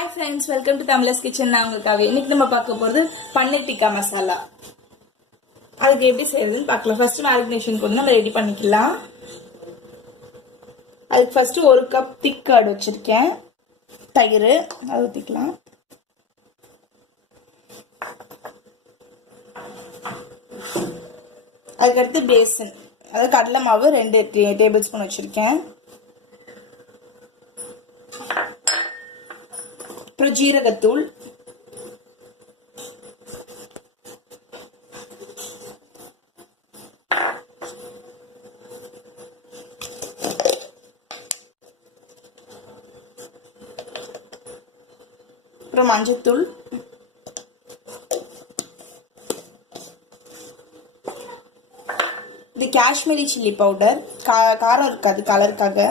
Hi friends, welcome to Tamla's Kitchen. நான் உங்களுக்காக இன்னைக்கு நம்ம பார்க்க போறது பன்னீர் டிக்கா மசாலா. அதுக்கு எப்படி செய்யறதுன்னு பார்க்கலாம். ஃபர்ஸ்ட் மேரினேஷன் கொஞ்சம் நம்ம ரெடி பண்ணிக்கலாம். அதுக்கு ஃபர்ஸ்ட் ஒரு கப் திக் கர்ட் வச்சிருக்கேன். தயிர் அது ஊத்திக்கலாம். அதுக்கு அடுத்து பேசன். அது கடலை மாவு 2 டேபிள் ஸ்பூன் வச்சிருக்கேன். அப்புறம் ஜீரகத்தூள், அப்புறம் மஞ்சத்தூள், இது காஷ்மீரி சில்லி பவுடர், காரம் இருக்காது கலருக்காக.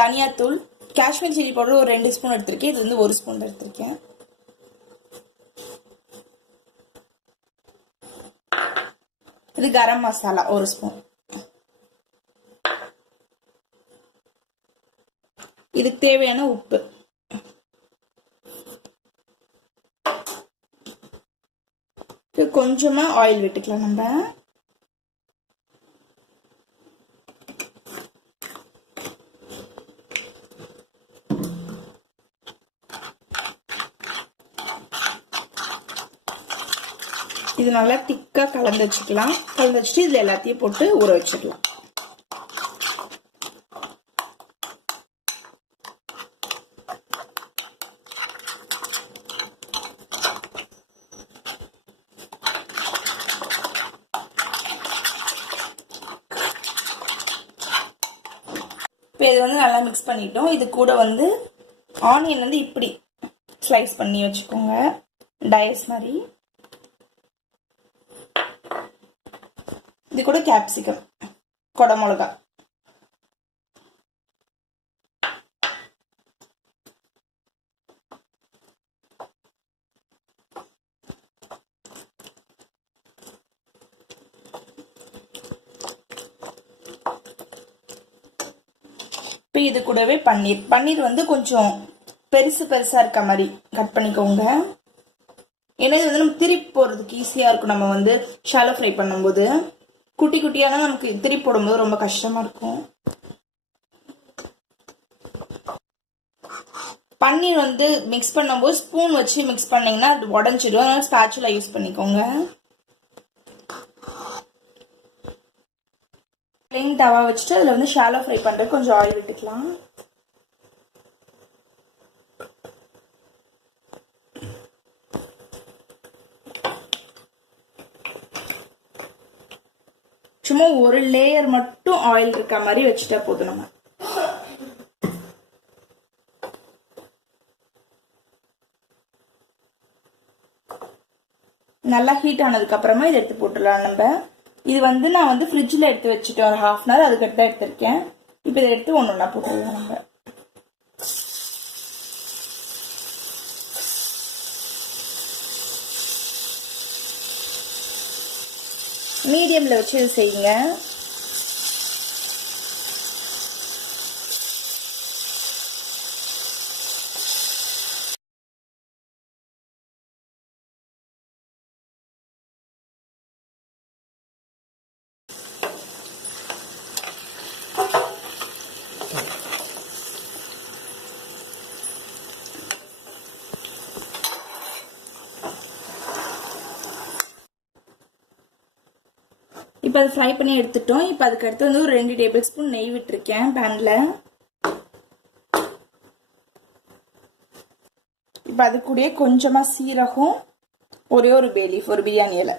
தனியாத்தூள், காஷ்மீர் சில்லி பவுடர் ஒரு 2 ஸ்பூன் எடுத்திருக்கேன். இது வந்து 1 ஸ்பூன் எடுத்திருக்கேன். இது கரம் மசாலா 1 ஸ்பூன். இதுக்கு தேவையான உப்பு. கொஞ்சமா ஆயில் விட்டுக்கலாம் நம்ம. இது நல்லா திக்கா கலந்து வச்சுக்கலாம். கலந்து வச்சுட்டு இதுல எல்லாத்தையும் போட்டு ஊற வச்சுக்கலாம். இப்போ இது வந்து நல்லா மிக்ஸ் பண்ணிட்டோம். இது கூட வந்து ஆனியன் வந்து இப்படி ஸ்லைஸ் பண்ணி வச்சுக்கோங்க, டயஸ் மாதிரி. இது கூட கேப்சிகம், கொடை மிளகா, இப்போ இது கூடவே பன்னீர். பன்னீர் வந்து கொஞ்சம் பெருசு பெருசா இருக்க மாதிரி கட் பண்ணிக்கோங்க. ஏன்னா இது வந்து நம்ம திருப்பி போடுறதுக்கு ஈஸியா இருக்கும். நம்ம வந்து ஷாலோ ஃப்ரை பண்ணும்போது குட்டி குட்டியான நமக்கு திருப்பி போடும்போது ரொம்ப கஷ்டமா இருக்கும். பன்னீர் வந்து மிக்ஸ் பண்ணும்போது ஸ்பூன் வச்சு மிக்ஸ் பண்ணீங்கன்னா அது உடஞ்சிடும். அதனால ஸ்பாச்சுலா யூஸ் பண்ணிக்கோங்க. பிளெயின் தவா வச்சுட்டு அதில் வந்து ஷாலோ ஃப்ரை பண்ணுறதுக்கு கொஞ்சம் ஆயில் விட்டுக்கலாம். சும்மா ஒரு லேயர் மட்டும் ஆயில் இருக்க மாதிரி வச்சுட்டா போதும். நம்ம நல்லா ஹீட் ஆனதுக்கு அப்புறமா இதை எடுத்து போட்டுடலாம். நம்ம இது வந்து நான் வந்து ஃப்ரிட்ஜில் எடுத்து வச்சுட்டேன் ஒரு 1/2 hour. அதுக்கு எடுத்து எடுத்திருக்கேன். இப்போ இதை எடுத்து ஒன்றா போட்டுடலாம். நம்ம மீடியம்ல வச்சு இது செய்யுங்க. இப்போ அதை ஃப்ரை பண்ணி எடுத்துட்டோம். இப்போ அதுக்கு அடுத்து வந்து ஒரு 2 டேபிள் ஸ்பூன் நெய் விட்டுருக்கேன் பேன்ல. இப்போ அது கூடயே கொஞ்சமா சீரகம், ஒரே ஒரு பே லீஃப், ஒரு பிரியாணி இலை.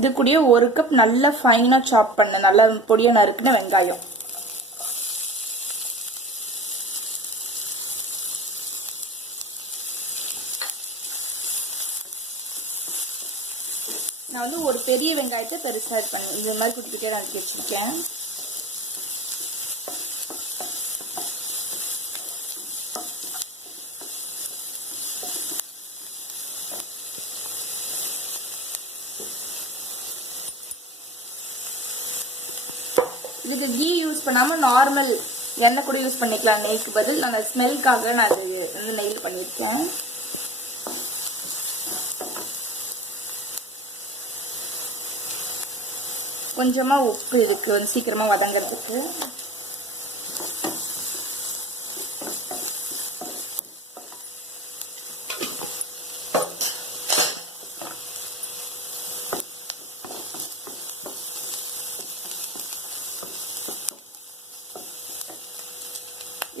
இது கூடயே 1 கப் நல்லா ஃபைனா சாப் பண்ண நல்லா பொடியா நறுக்குன வெங்காயம். நான் வந்து ஒரு பெரிய வெங்காயத்தை பெருசா இது மாதிரி குட்டி குட்டியா நறுக்கி வச்சிருக்கேன். இதுக்கு கீ யூஸ் பண்ணாமல் நார்மல் எண்ணெய் கூட யூஸ் பண்ணிக்கலாம். நெய்க்கு பதில் நான் ஸ்மெல்க்காக நான் அது வந்து நெய்யில் பண்ணியிருக்கேன். கொஞ்சமாக உப்பு இதுக்கு வந்து சீக்கிரமாக வதங்கிறதுக்கு.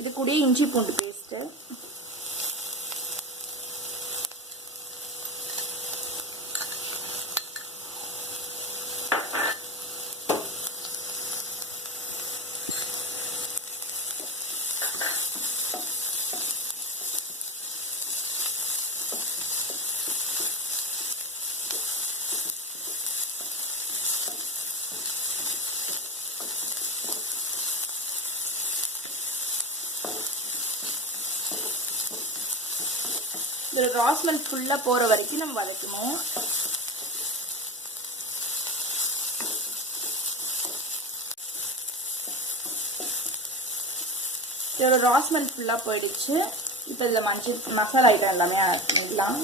இது கூட இஞ்சி பூண்டு பேஸ்ட்டு, ஒரு ராஸ்மெல் ஃபுல்லாக போகிற வரைக்கும் நம்ம வதக்கணும். இதோட ராஸ்மெல் ஃபுல்லாக போயிடுச்சு. இப்போ இதில் மசாலா ஐட்டம் எல்லாமே ஆட் பண்ணிடலாம்.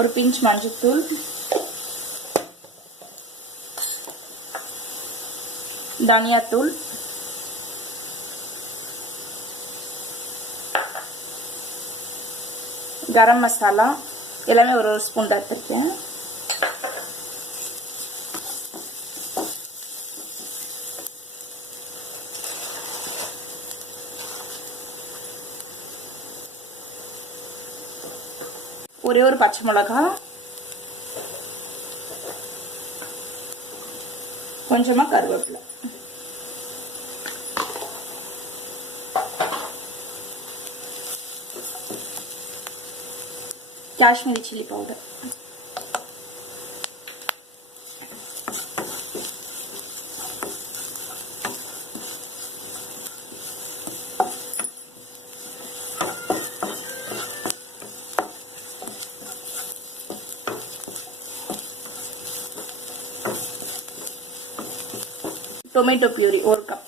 ஒரு பிஞ்ச் மஞ்சள்தூள், தனியாத்தூள், கரம் மசாலா எல்லாமே ஒரு ஸ்பூன் எடுத்துருக்கேன். ஒரே ஒரு பச்சை மிளகா, கொஞ்சமா கருவேப்பிலை, Kashmiri chilli powder, tomato பியூரி 1 cup,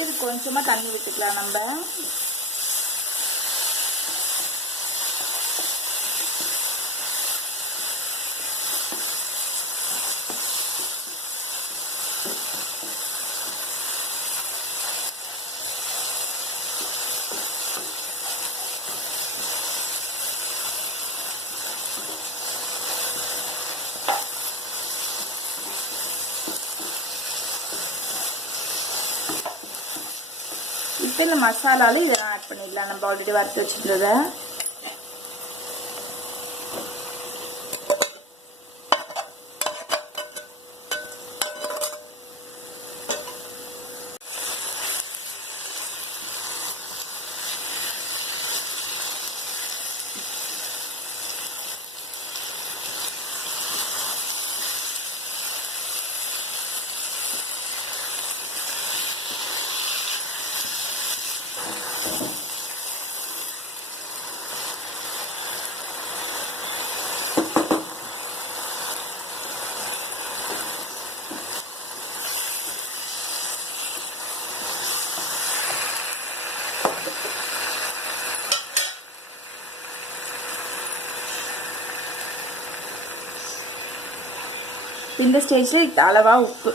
இது கொஞ்சமா தண்ணி விட்டுக்கலாம் நம்ம. இப்போ இந்த மசாலாவில் இதெல்லாம் ஆட் பண்ணிடலாம். நம்ம ஆல்ரெடி வறுத்து வச்சுருந்ததை இந்த ஸ்டேஜில் அளவா உப்பு,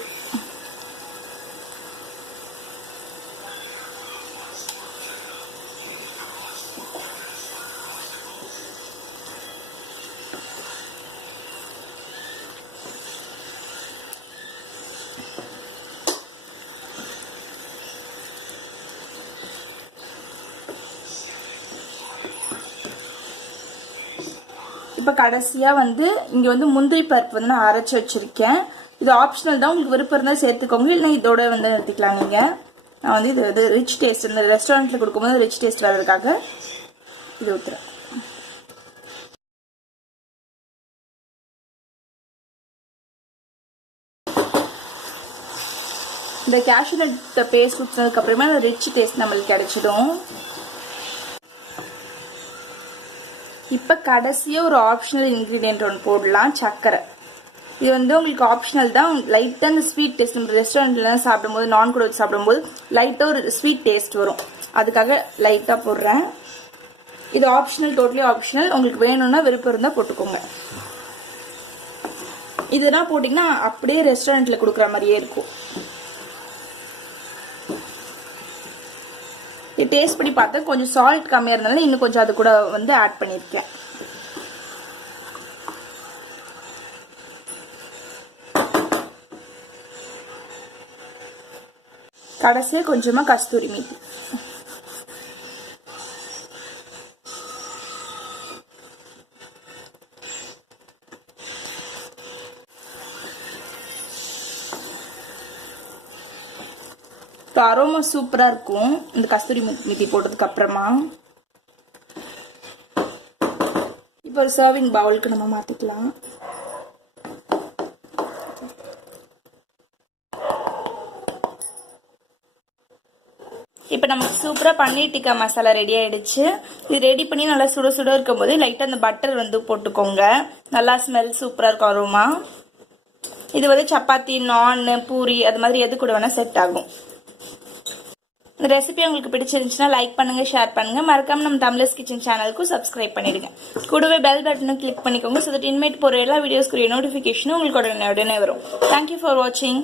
இப்போ கடைசியாக வந்து இங்கே வந்து முந்திரி பருப்பு வந்து நான் அரைச்சி வச்சுருக்கேன். இது ஆப்ஷனல் தான், உங்களுக்கு விருப்பம் இருந்தால் சேர்த்துக்கோங்க, இல்லைன்னா இதோட வந்து நிறுத்திக்கலாம் நீங்கள். நான் வந்து இது வந்து ரிச் டேஸ்ட், இந்த ரெஸ்டாரண்ட்டில் கொடுக்கும்போது ரிச் டேஸ்ட் வர்றதுக்காக இது ஊற்றுறேன். இந்த கேஷ்யூ நட் பேஸ்ட் ஊற்றினதுக்கு அப்புறமா அந்த ரிச் டேஸ்ட் நம்மளுக்கு கிடைச்சிடும். இப்போ கடைசியாக ஒரு ஆப்ஷனல் இன்க்ரீடியன்ட் ஒன்று போடலாம், சர்க்கரை. இது வந்து உங்களுக்கு ஆப்ஷனல் தான். லைட்டாக அந்த ஸ்வீட் டேஸ்ட், நம்ம ரெஸ்டாரண்ட்லாம் சாப்பிடும்போது, நான் கூட வச்சு சாப்பிடும்போது லைட்டாக ஒரு ஸ்வீட் டேஸ்ட் வரும், அதுக்காக லைட்டாக போடுறேன். இது ஆப்ஷனல், டோட்டலி ஆப்ஷனல். உங்களுக்கு வேணும்னா விருப்பம் இருந்தால் போட்டுக்கோங்க. இதெல்லாம் போட்டிங்கன்னா அப்படியே ரெஸ்டாரண்ட்டில் கொடுக்குற மாதிரியே இருக்கும். இது டேஸ்ட் பண்ணி பார்த்தா கொஞ்சம் சால்ட் கம்மியாக இருந்தாலும் இன்னும் கொஞ்சம் அது கூட வந்து ஆட் பண்ணியிருக்கேன். கடைசியாக கொஞ்சமாக கஸ்தூரி மேத்தி. இப்போ அரோமா சூப்பராக இருக்கும் இந்த கஸ்தூரி மேத்தி போட்டதுக்கு அப்புறமா. இப்போ ஒரு சர்விங் பவுலுக்கு நம்ம மாற்றிக்கலாம். இப்போ நமக்கு சூப்பராக பன்னீர் டிக்கா மசாலா ரெடி ஆயிடுச்சு. இது ரெடி பண்ணி நல்லா சுட சுட இருக்கும் போது லைட்டாக அந்த பட்டர் வந்து போட்டுக்கோங்க, நல்லா ஸ்மெல் சூப்பராக இருக்கும் அரோமா. இது வந்து சப்பாத்தி, நான், பூரி அது மாதிரி எது கூட வேணால் செட் ஆகும். இந்த ரெசிபி உங்களுக்கு பிடிச்சிருந்துச்சுன்னா லைக் பண்ணுங்க, ஷேர் பண்ணுங்க, மறக்காம நம்ம தமிழர்ஸ் கிச்சன் சேனலுக்கும் சப்ஸ்கிரைப் பண்ணிடுங்க. கூடவே பெல் பட்டனும் கிளிக் பண்ணிக்கோங்க, ஸோ தட் இனிமேட் போகிற எல்லா வீடியோஸ்க்குரிய நோட்டிஃபிகேஷனும் உங்களுக்கு உடனே வரும். தேங்க்யூ ஃபார் வாட்சிங்.